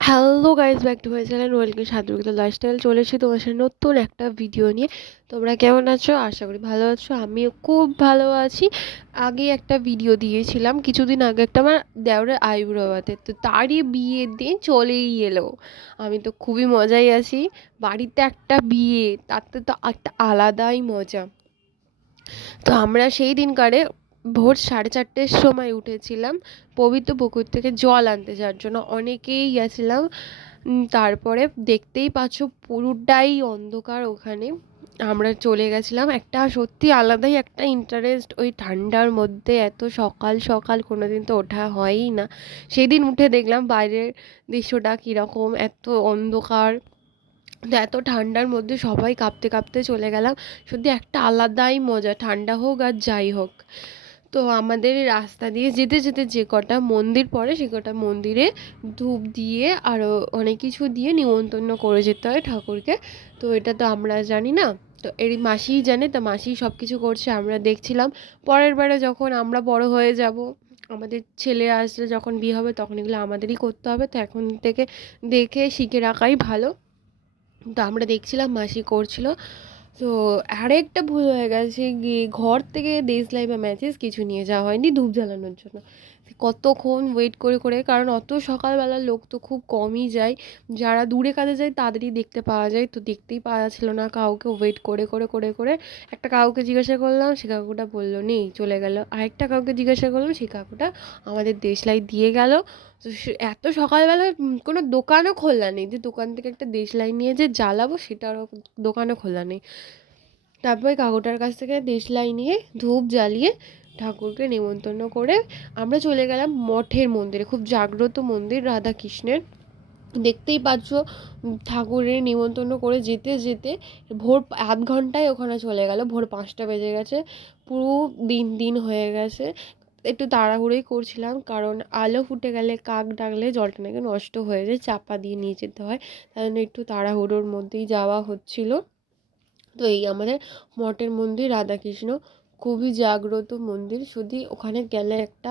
Hello guys back to my channel welcome সাধুবিকতা lifestyle চলে এসেছি তোমার সাথে নতুন একটা ভিডিও নিয়ে। তোমরা কেমন আছো? আশা করি ভালো আছো। আমিও খুব ভালো আছি। আগে একটা ভিডিও দিয়েছিলাম কিছুদিন আগে। একটা আমার দেওরের আইব্রোবাতে তো তারই বিয়ের দিন চলেই এলো। আমি তো খুবই মজাই আছি। বাড়িতে একটা বিয়ে, তাতে তো একটা আলাদাই মজা। তো আমরা সেই দিনকারে ভোর সাড়ে চারটের সময় উঠেছিলাম পবিত্র পুকুর থেকে জল আনতে যাওয়ার জন্য। অনেকেই গেছিলাম তারপরে দেখতেই পাচ্ছ পুরোটাই অন্ধকার ওখানে। আমরা চলে গেছিলাম একটা সত্যি আলাদাই একটা ইন্টারেস্ট ওই ঠান্ডার মধ্যে। এত সকাল সকাল কোনো দিন তো ওঠা হয়ই না। সেদিন উঠে দেখলাম বাইরের দৃশ্যটা কীরকম, এত অন্ধকার। এত ঠান্ডার মধ্যে সবাই কাঁপতে কাঁপতে চলে গেলাম। সত্যি একটা আলাদাই মজা, ঠান্ডা হোক আর যাই হোক। তো আমাদের রাস্তা দিয়ে যেতে যেতে যে কটা মন্দির পড়ে সে কটা মন্দিরে ধূপ দিয়ে আরও অনেক কিছু দিয়ে নিমন্ত্রণ করে যেতে হয় ঠাকুরকে। তো এটা তো আমরা জানি না। তো এর মাসিই জানে, তো মাসি সব কিছু করছে, আমরা দেখছিলাম। পরের বারে যখন আমরা বড় হয়ে যাব, আমাদের ছেলে আসলে যখন বিয়ে হবে তখন এগুলো আমাদেরই করতে হবে। তো এখন থেকে দেখে শিখে রাখাই ভালো। তো আমরা দেখছিলাম মাসি করছিল। তো আরেকটা ভুল হয়ে গেছে গিয়ে ঘর থেকে দেশলাই বা ম্যাচেস কিছু নিয়ে যাওয়া হয়নি ধূপ জ্বালানোর জন্য। কতক্ষণ ওয়েট করে করে, কারণ অত সকালবেলার লোক তো খুব কমই যায়। যারা দূরে কাজে যায়, তাদেরই দেখতে পাওয়া যায়। তো দেখতেই পাওয়া ছিল না কাউকে ওয়েট করে করে করে করে। একটা কাউকে জিজ্ঞাসা করলাম, সে কাকুটা বলল, নেই, চলে গেল। আরেকটা কাউকে জিজ্ঞাসা করলাম, সে কাকুটা আমাদের দেশলাই দিয়ে গেল। তো এত সকালবেলা কোনো দোকানও খোলা নেই। যে দোকান থেকে একটা দেশলাই নিয়ে যে জ্বালাবো, সেটারও দোকানও খোলা নেই। তারপরে কাকুটার কাছ থেকে দেশলাই নিয়ে ধূপ জ্বালিয়ে ঠাকুরকে নেমন্তন্ন করে আমরা চলে গেলাম মঠের মন্দিরে। খুব জাগ্রত মন্দির রাধা কৃষ্ণের দেখতেই পাচ্ছ, ঠাকুরের নিমন্ত্রণ করে যেতে যেতে ভোর আধ ঘন্টায় ওখানে চলে গেল। ভোর পাঁচটা বেজে গেছে, পুরো দিন দিন হয়ে গেছে। একটু তাড়াহুড়োই করছিলাম কারণ আলো ফুটে গেলে কাক ডাকলে জলটা নাকি নষ্ট হয়ে যায়, চাপা দিয়ে নিয়ে যেতে হয়। তাই জন্য একটু তাড়াহুড়োর মধ্যেই যাওয়া হচ্ছিল। তো এই আমাদের মঠের মন্দির রাধাকৃষ্ণ খুবই জাগ্রত মন্দির। শুধু ওখানে গেলে একটা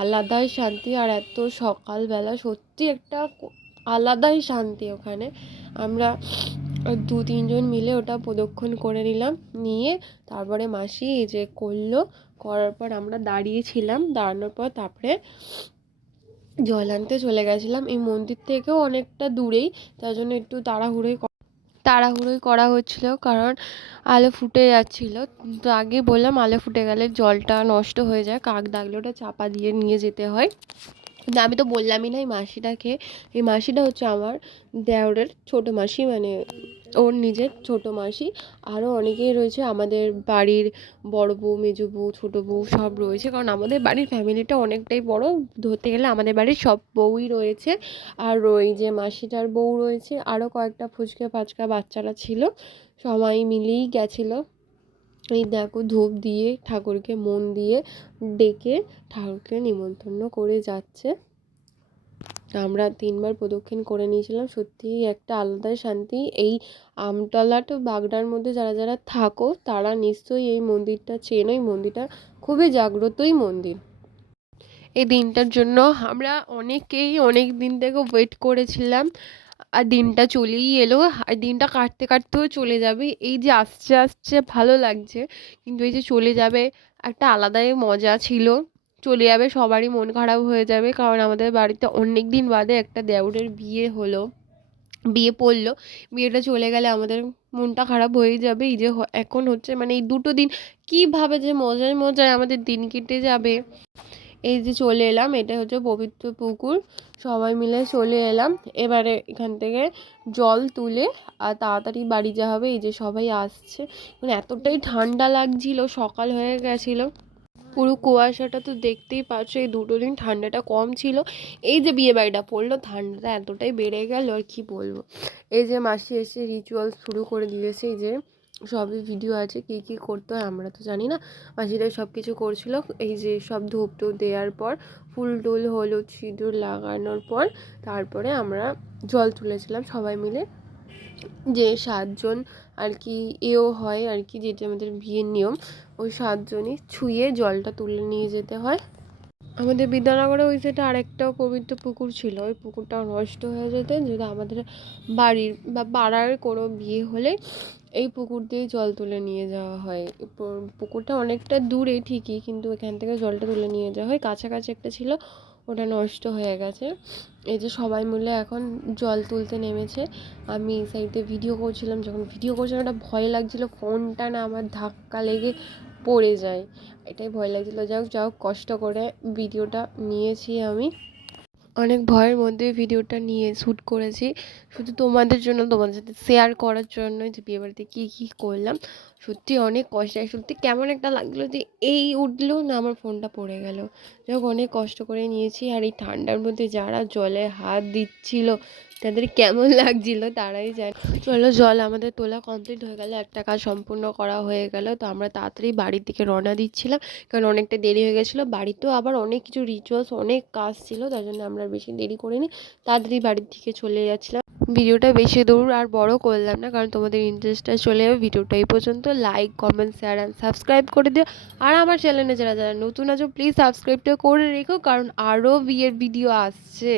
আলাদাই শান্তি আর এত সকালবেলা সত্যি একটা আলাদাই শান্তি ওখানে। আমরা দু, তিনজন মিলে ওটা প্রদক্ষণ করে নিলাম। নিয়ে তারপরে মাসি এই যে করল, করার পর আমরা দাঁড়িয়েছিলাম। দাঁড়ানোর পর তারপরে জল আনতে চলে গেছিলাম। এই মন্দির থেকেও অনেকটা দূরেই, তার জন্য একটু তাড়াহুড়োই তাড়াহুড়োই করা হচ্ছিল, কারণ আলো ফুটে যাচ্ছিল। তো আগে বললাম, আলো ফুটে গেলে জলটা নষ্ট হয়ে যায় কাক ডাকলে ওটা চাপা দিয়ে নিয়ে যেতে হয়। কিন্তু আমি তো বললামই না এই মাসিটাকে। এই মাসিটা হচ্ছে আমার দেওরের ছোটো মাসি মানে ওর নিজের ছোটো মাসি। আরও অনেকেই রয়েছে, আমাদের বাড়ির বড় বউ, মেজো বউ, ছোটো বউ সব রয়েছে। কারণ আমাদের বাড়ির ফ্যামিলিটা অনেকটাই বড়। ধরতে গেলে আমাদের বাড়ির সব বউই রয়েছে। আর ওই যে মাসিটার বউ রয়েছে আরও কয়েকটা ফুচকা ফাচকা বাচ্চারা ছিল। সবাই মিলেই গেছিল। এই দেখো ধূপ দিয়ে ঠাকুরকে মন দিয়ে ডেকে ঠাকুরকে নিমন্ত্রণ করে যাচ্ছে। আমরা তিনবার প্রদক্ষিণ করে নিয়েছিলাম সত্যিই একটা আলাদাই শান্তি। এই আমতলা টু বাগড়ার মধ্যে যারা যারা থাকো, তারা নিশ্চয়ই এই মন্দিরটা চেনো। এই মন্দিরটা খুবই জাগ্রতই মন্দির। এই দিনটার জন্য আমরা অনেকেই অনেক দিন থেকে ওয়েট করেছিলাম। আর দিনটা চলেই এলো। আর দিনটা কাটতে কাটতেও চলে যাবে। এই যে আসছে আসছে, ভালো লাগছে। কিন্তু এই যে চলে যাবে, একটা আলাদাই মজা ছিল। চলে যাবে, সবারই মন খারাপ হয়ে যাবে। কারণ আমাদের বাড়িতে অনেক দিন বাদে একটা দেউরের বিয়ে হলো। বিয়ে পড়ল। বিয়েটা চলে গেলে আমাদের মনটা খারাপ হয়ে যাবে। এই যে এখন হচ্ছে মানে এই দুটো দিন কীভাবে যে মজায় মজায় আমাদের দিন কেটে যাবে। এই যে চলে এলাম এটা হচ্ছে পবিত্র পুকুর। সবাই মিলে চলে এলাম। এবারে এখান থেকে জল তুলে আর তাড়াতাড়ি বাড়ি যাওয়া হবে। এই যে সবাই আসছে। মানে এতটাই ঠান্ডা লাগছিল, সকাল হয়ে গেছিল। পুরো কুয়াশাটা তো দেখতেই পাচ্ছ, এই দুটো দিন ঠান্ডাটা কম ছিল। এই যে বিয়ে বাড়িটা পড়ল, ঠান্ডাটা এতটাই বেড়ে গেল, আর কি বলব। এই যে মাসি এসে রিচুয়াল শুরু করে দিয়েছে, এই যে সবই ভিডিও আছে, কী কী করতে হয় আমরা তো জানি না। মাসিরাই সব কিছু করছিল, এই যে সব ধূপ টুপ দেওয়ার পর, ফুল টুল, হলুদ সিঁদুর লাগানোর পর, তারপরে আমরা জল তুলেছিলাম সবাই মিলে। যে সাতজন আর কি, এও হয় আর কি, যেটা আমাদের বিয়ের নিয়ম, ওই সাতজনই ছুঁয়ে জলটা তুলে নিয়ে যেতে হয়। আমাদের বিদ্যানগরে ওই সাইডে আরেকটাও পবিত্র পুকুর ছিল, ওই পুকুরটাও নষ্ট হয়ে যেত যদি আমাদের বাড়ির বা পাড়ার কোনো বিয়ে হলে এই পুকুর দিয়েই জল তুলে নিয়ে যাওয়া হয়। পুকুরটা অনেকটা দূরে ঠিকই, কিন্তু এখান থেকে জলটা তুলে নিয়ে যাওয়া হয়। কাছাকাছি একটা ছিল, ওটা নষ্ট হয়ে গেছে। এই যে সবাই মিলে এখন জল তুলতে নেমেছে। আমি এই সাইডে ভিডিও করছিলাম, যখন ভিডিও করছিলাম, একটা ভয় লাগছিল, ফোনটা না আমার ধাক্কা লেগে পড়ে যায়। এটাই ভয় লাগছিল। যাই হোক যাই হোক, কষ্ট করে ভিডিওটা নিয়েছি আমি। অনেক ভয়ের মধ্যে ভিডিওটা নিয়ে শ্যুট করেছি। শুধু তোমাদের জন্য, তোমাদের সাথে শেয়ার করার জন্য যে বিয়েবাড়িতে কী কী করলাম। সত্যি অনেক কষ্ট সত্যি কেমন একটা লাগল যে এই উঠল না আমার ফোনটা পড়ে গেল। যাই অনেক কষ্ট করে নিয়েছি। আর এই ঠান্ডার মধ্যে যারা জলে হাত দিচ্ছিল তাদের কেমন লাগছিল তারাই জানে। চলো, জল আমাদের তোলা কমপ্লিট হয়ে গেল, একটা কাজ সম্পূর্ণ করা হয়ে গেল। তো আমরা তাড়াতাড়ি বাড়ির দিকে রওনা দিচ্ছিলাম, কারণ অনেকটা দেরি হয়ে গেছিল। বাড়িতেও আবার অনেক কিছু রিচুয়ালস অনেক কাজ ছিল, তার জন্য আমরা বেশি দেরি করিনি। তাড়াতাড়ি বাড়ির দিকে চলে যাচ্ছিলাম। ভিডিওটা বেশি দূর আর বড় করলাম না, কারণ তোমাদের ইন্টারেস্টটা চলে যাবে ভিডিওটা এই পর্যন্ত। Like comment share and subscribe করে দিও। আর আমার চ্যানেলে যারা যারা নতুন আছো প্লিজ সাবস্ক্রাইবটা করে রেখো, কারণ আরও বিয়ের ভিডিও আসছে।